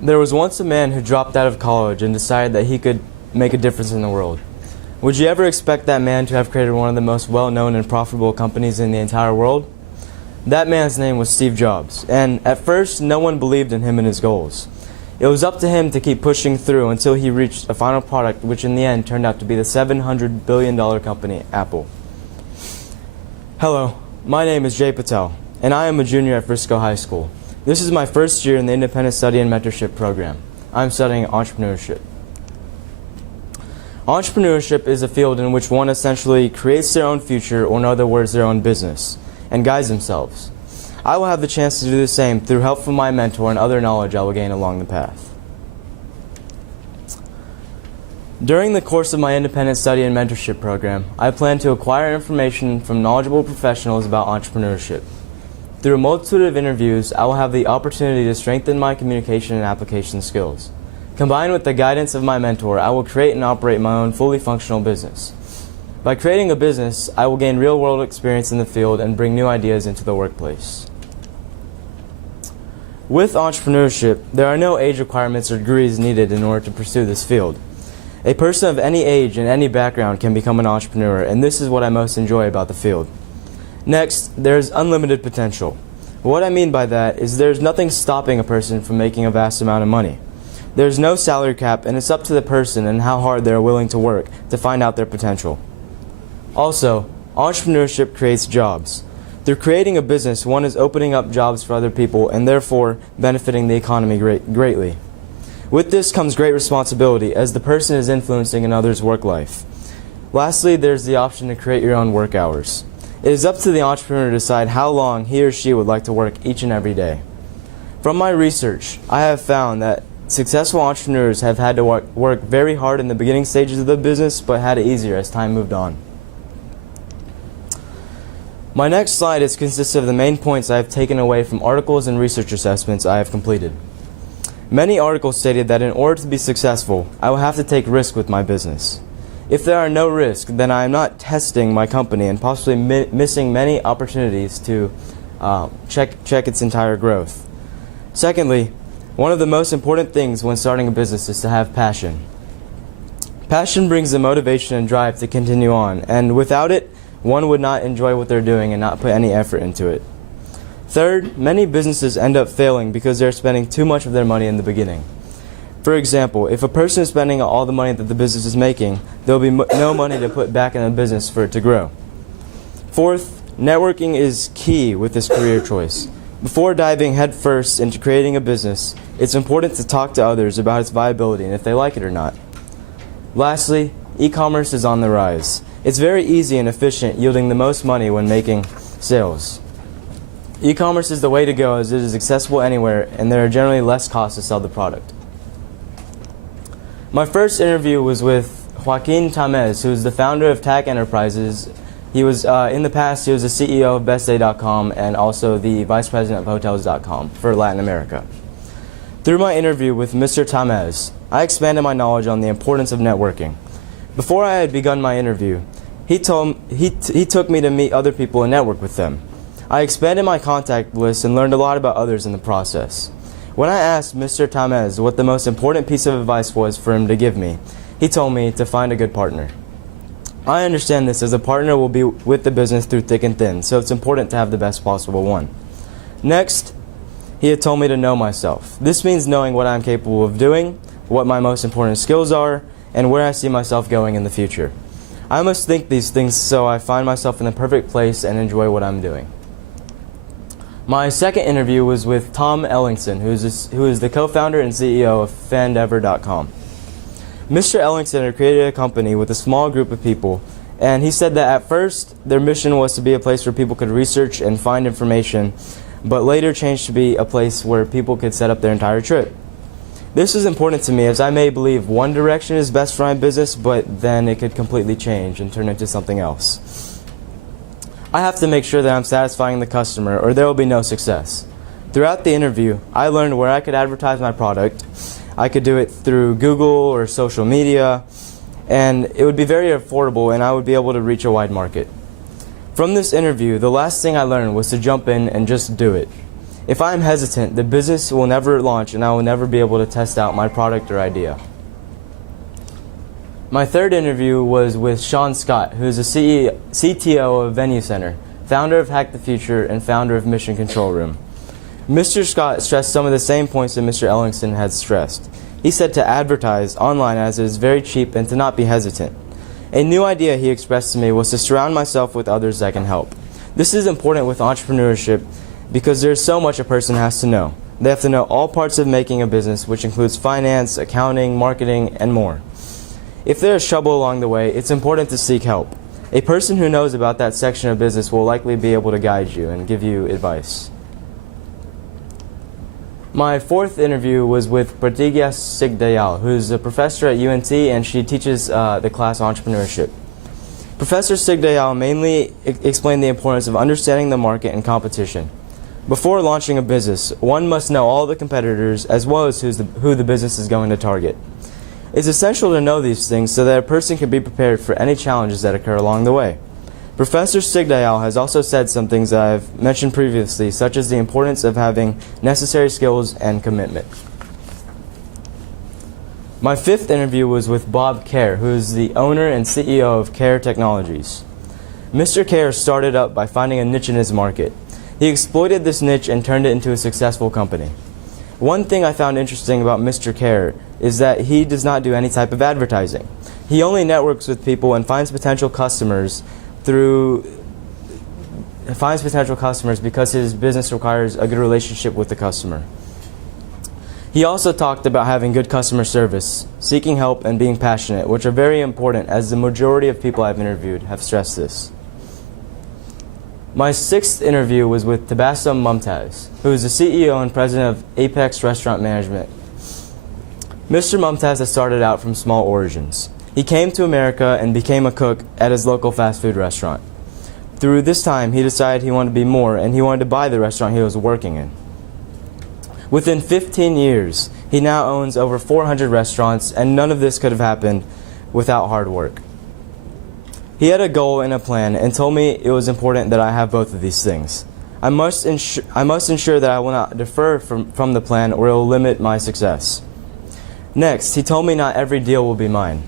There was once a man who dropped out of college and decided that he could make a difference in the world. Would you ever expect that man to have created one of the most well-known and profitable companies in the entire world? That man's name was Steve Jobs, and at first no one believed in him and his goals. It was up to him to keep pushing through until he reached a final product which in the end turned out to be the $700 billion company, Apple. Hello, my name is Jay Patel, and I am a junior at Frisco High School. This is my first year in the Independent Study and Mentorship program. I'm studying entrepreneurship. Entrepreneurship is a field in which one essentially creates their own future, or in other words, their own business, and guides themselves. I will have the chance to do the same through help from my mentor and other knowledge I will gain along the path. During the course of my Independent Study and Mentorship program, I plan to acquire information from knowledgeable professionals about entrepreneurship. Through a multitude of interviews, I will have the opportunity to strengthen my communication and application skills. Combined with the guidance of my mentor, I will create and operate my own fully functional business. By creating a business, I will gain real-world experience in the field and bring new ideas into the workplace. With entrepreneurship, there are no age requirements or degrees needed in order to pursue this field. A person of any age and any background can become an entrepreneur, and this is what I most enjoy about the field. Next, there's unlimited potential. What I mean by that is there's nothing stopping a person from making a vast amount of money. There's no salary cap, and it's up to the person and how hard they're willing to work to find out their potential. Also, entrepreneurship creates jobs. Through creating a business, one is opening up jobs for other people and therefore benefiting the economy greatly. With this comes great responsibility, as the person is influencing another's work life. Lastly, there's the option to create your own work hours. It is up to the entrepreneur to decide how long he or she would like to work each and every day. From my research, I have found that successful entrepreneurs have had to work very hard in the beginning stages of the business, but had it easier as time moved on. My next slide consists of the main points I have taken away from articles and research assessments I have completed. Many articles stated that in order to be successful, I will have to take risk with my business. If there are no risks, then I am not testing my company and possibly missing many opportunities to check its entire growth. Secondly, one of the most important things when starting a business is to have passion. Passion brings the motivation and drive to continue on, and without it, one would not enjoy what they're doing and not put any effort into it. Third, many businesses end up failing because they're spending too much of their money in the beginning. For example, if a person is spending all the money that the business is making, there will be no money to put back in the business for it to grow. Fourth, networking is key with this career choice. Before diving headfirst into creating a business, it's important to talk to others about its viability and if they like it or not. Lastly, e-commerce is on the rise. It's very easy and efficient, yielding the most money when making sales. E-commerce is the way to go, as it is accessible anywhere and there are generally less costs to sell the product. My first interview was with Joaquin Tamez, who is the founder of TAC Enterprises. He was, in the past, he was the CEO of BestDay.com and also the Vice President of Hotels.com for Latin America. Through my interview with Mr. Tamez, I expanded my knowledge on the importance of networking. Before I had begun my interview, he took me to meet other people and network with them. I expanded my contact list and learned a lot about others in the process. When I asked Mr. Tamez what the most important piece of advice was for him to give me, he told me to find a good partner. I understand this, as a partner will be with the business through thick and thin, so it's important to have the best possible one. Next, he had told me to know myself. This means knowing what I'm capable of doing, what my most important skills are, and where I see myself going in the future. I must think these things so I find myself in the perfect place and enjoy what I'm doing. My second interview was with Tom Ellingson, who is the co-founder and CEO of Fandever.com. Mr. Ellingson had created a company with a small group of people, and he said that at first their mission was to be a place where people could research and find information, but later changed to be a place where people could set up their entire trip. This is important to me, as I may believe one direction is best for my business, but then it could completely change and turn into something else. I have to make sure that I'm satisfying the customer, or there will be no success. Throughout the interview, I learned where I could advertise my product. I could do it through Google or social media, and it would be very affordable, and I would be able to reach a wide market. From this interview, the last thing I learned was to jump in and just do it. If I am hesitant, the business will never launch and I will never be able to test out my product or idea. My third interview was with Sean Scott, who is the CTO of Venue Center, founder of Hack the Future, and founder of Mission Control Room. Mr. Scott stressed some of the same points that Mr. Ellingson had stressed. He said to advertise online as it is very cheap and to not be hesitant. A new idea he expressed to me was to surround myself with others that can help. This is important with entrepreneurship because there's so much a person has to know. They have to know all parts of making a business, which includes finance, accounting, marketing, and more. If there is trouble along the way, it's important to seek help. A person who knows about that section of business will likely be able to guide you and give you advice. My fourth interview was with Pratigya Sigdayal, who is a professor at UNT, and she teaches the class Entrepreneurship. Professor Sigdayal mainly explained the importance of understanding the market and competition. Before launching a business, one must know all the competitors as well as who the business is going to target. It's essential to know these things so that a person can be prepared for any challenges that occur along the way. Professor Sigdayal has also said some things that I've mentioned previously, such as the importance of having necessary skills and commitment. My fifth interview was with Bob Kerr, who is the owner and CEO of Kerr Technologies. Mr. Kerr started up by finding a niche in his market. He exploited this niche and turned it into a successful company. One thing I found interesting about Mr. Kerr is that he does not do any type of advertising. He only networks with people and finds potential customers because his business requires a good relationship with the customer. He also talked about having good customer service, seeking help, and being passionate, which are very important as the majority of people I've interviewed have stressed this. My sixth interview was with Tabassum Mumtaz, who is the CEO and president of Apex Restaurant Management. Mr. Mumtaz has started out from small origins. He came to America and became a cook at his local fast food restaurant. Through this time, he decided he wanted to be more, and he wanted to buy the restaurant he was working in. Within 15 years, he now owns over 400 restaurants, and none of this could have happened without hard work. He had a goal and a plan and told me it was important that I have both of these things. I must ensure that I will not defer from the plan or it will limit my success. Next, he told me not every deal will be mine.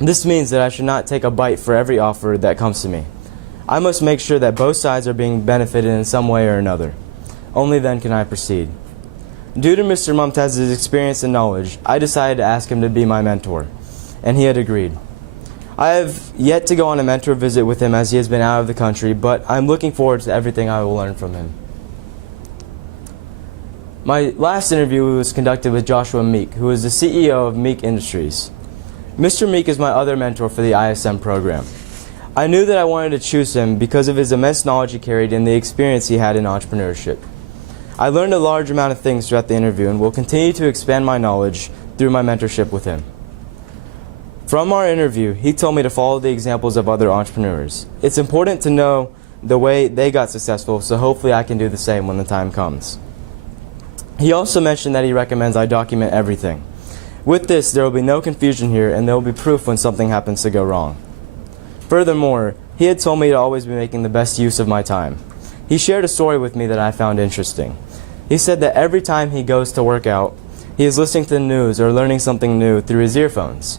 This means that I should not take a bite for every offer that comes to me. I must make sure that both sides are being benefited in some way or another. Only then can I proceed. Due to Mr. Mumtaz's experience and knowledge, I decided to ask him to be my mentor, and he had agreed. I have yet to go on a mentor visit with him as he has been out of the country, but I'm looking forward to everything I will learn from him. My last interview was conducted with Joshua Meek, who is the CEO of Meek Industries. Mr. Meek is my other mentor for the ISM program. I knew that I wanted to choose him because of his immense knowledge he carried and the experience he had in entrepreneurship. I learned a large amount of things throughout the interview and will continue to expand my knowledge through my mentorship with him. From our interview, he told me to follow the examples of other entrepreneurs. It's important to know the way they got successful, so hopefully I can do the same when the time comes. He also mentioned that he recommends I document everything. With this, there will be no confusion here, and there will be proof when something happens to go wrong. Furthermore, he had told me to always be making the best use of my time. He shared a story with me that I found interesting. He said that every time he goes to work out, he is listening to the news or learning something new through his earphones.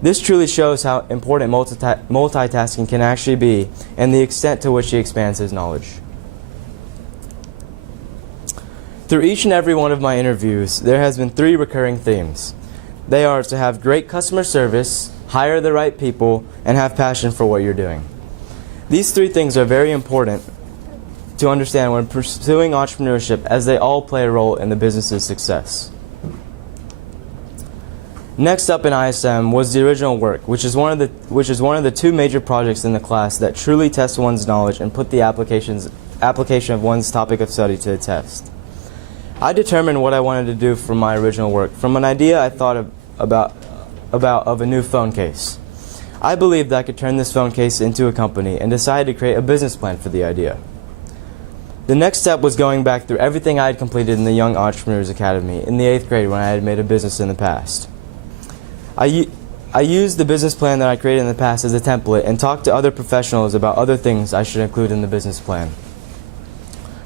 This truly shows how important multitasking can actually be and the extent to which he expands his knowledge. Through each and every one of my interviews, there has been 3 recurring themes. They are to have great customer service, hire the right people, and have passion for what you're doing. These 3 things are very important to understand when pursuing entrepreneurship, as they all play a role in the business's success. Next up in ISM was the original work, which is one of the 2 major projects in the class that truly test one's knowledge and put the application of one's topic of study to the test. I determined what I wanted to do from my original work from an idea I thought about a new phone case. I believed I could turn this phone case into a company and decided to create a business plan for the idea. The next step was going back through everything I had completed in the Young Entrepreneurs Academy in the 8th grade when I had made a business in the past. I used the business plan that I created in the past as a template and talked to other professionals about other things I should include in the business plan.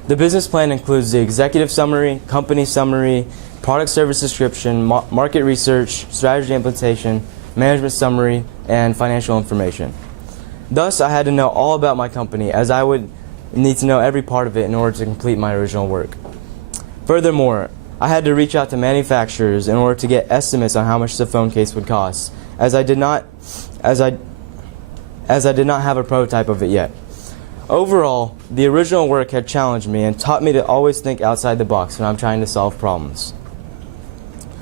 The business plan includes the executive summary, company summary, product service description, market research, strategy implementation, management summary, and financial information. Thus, I had to know all about my company, as I would need to know every part of it in order to complete my original work. Furthermore, I had to reach out to manufacturers in order to get estimates on how much the phone case would cost, as I did not have a prototype of it yet. Overall, the original work had challenged me and taught me to always think outside the box when I'm trying to solve problems.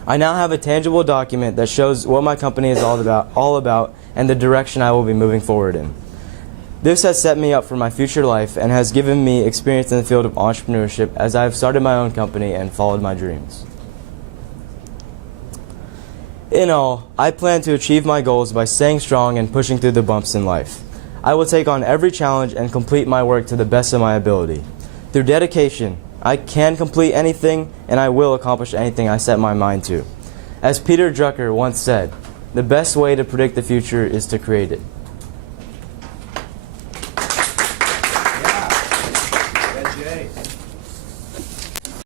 I now have a tangible document that shows what my company is all about and the direction I will be moving forward in. This has set me up for my future life and has given me experience in the field of entrepreneurship as I have started my own company and followed my dreams. In all, I plan to achieve my goals by staying strong and pushing through the bumps in life. I will take on every challenge and complete my work to the best of my ability. Through dedication, I can complete anything and I will accomplish anything I set my mind to. As Peter Drucker once said, the best way to predict the future is to create it.